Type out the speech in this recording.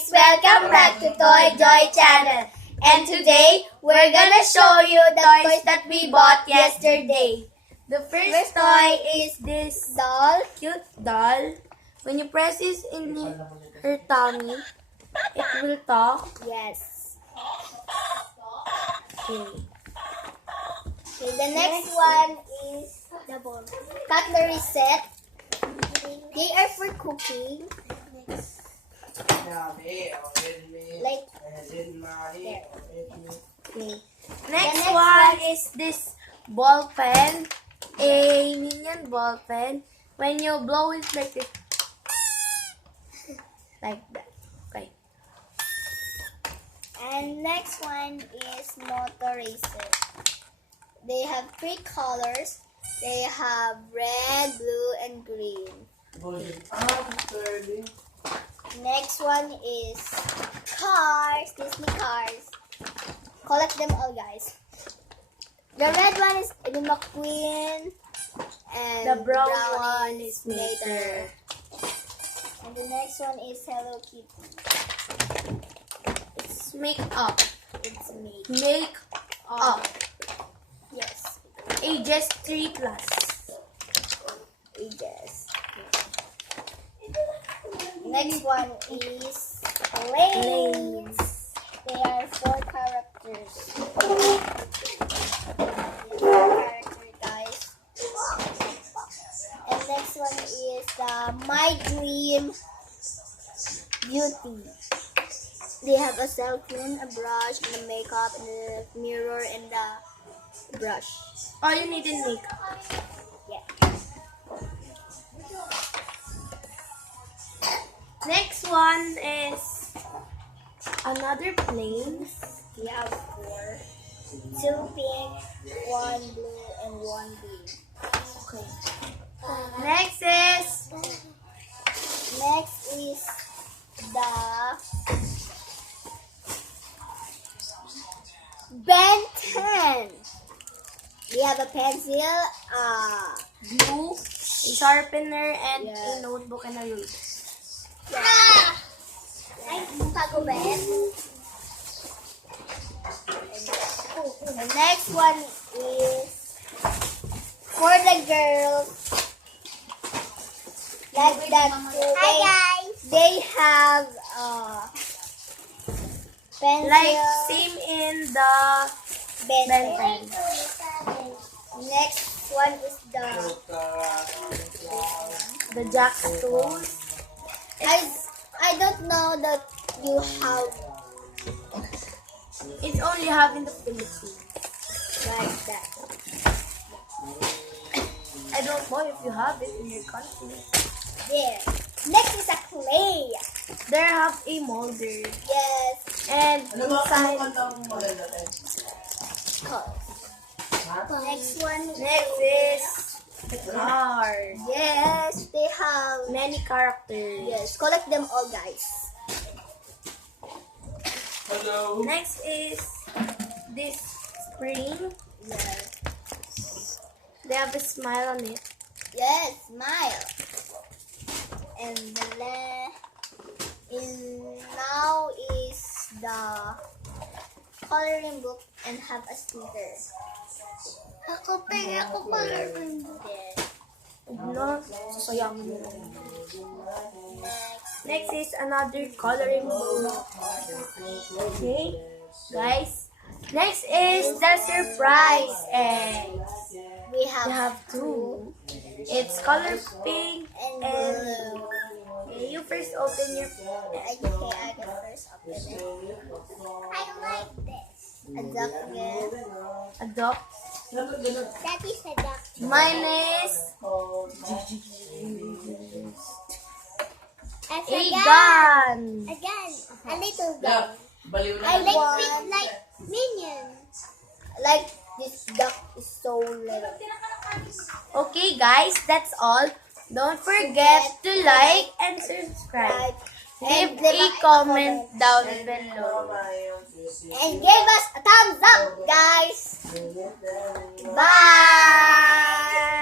guys! Welcome back to Toy Joy Channel. And today, we're gonna show you the toys that we bought yesterday. The first toy is this cute doll. When you press this in her tummy, it will talk. Yes. Okay. Okay, the next one is the cutlery set. They are for cooking. Like there. Okay. Next one is this ball pen. A minion ball pen. When you blow it like this. Like that. Okay. And next one is motor racer. They have 3 colors. They have red, blue, and green. Next one is cars, Disney cars. Collect them all, guys. The red one is Eddie McQueen. And The brown one is Mater. And the next one is Hello Kitty. It's make up. It's me. Make up. Yes. Ages 3 plus. Ages. Next one is Lanes. They are 4 characters. 4 characters, guys. And next one is the My Dream Beauty. They have a cell phone, a brush, and a makeup, and a mirror, and the brush. All you need is makeup. Yeah. Next one is another planes. We have 4. 2 pink, 1 blue, and 1 green. Okay. Next is the Ben 10. We have a pencil, glue, a sharpener, and Yeah. a notebook and a ruler. ay, bago Ben. The next one is for the girls. Like that. Hi guys. They have pencil. Like same in the Ben Ben 10. 10. Next one is The Jack tools. I don't know that you have It's only have in the Philippines. like that. I don't know if you have it in your country. There. Next is a clay. There have a molder. Yes. And inside, Next one. next is the car. Yes, they have. Many characters. Yes, collect them all, guys. Next is this spring. Yes. They have a smile on it. Yes, smile. And now is the coloring book and have a sticker. Ako coloring book. Yes. No, sayang mo. Next. Next is another coloring book. Okay, guys. Next is the surprise eggs. We We have have 2. It's color pink and and blue. okay, you first open your I can first open it. I like this. A duck again. a duck. That is a duck. Mine is As a gun. Again, a little gun. I I like pink like minions. Like this duck is so little. Okay, guys, that's all. Don't forget to like and subscribe. Leave a comment down below. And give us a thumbs up, guys. Bye.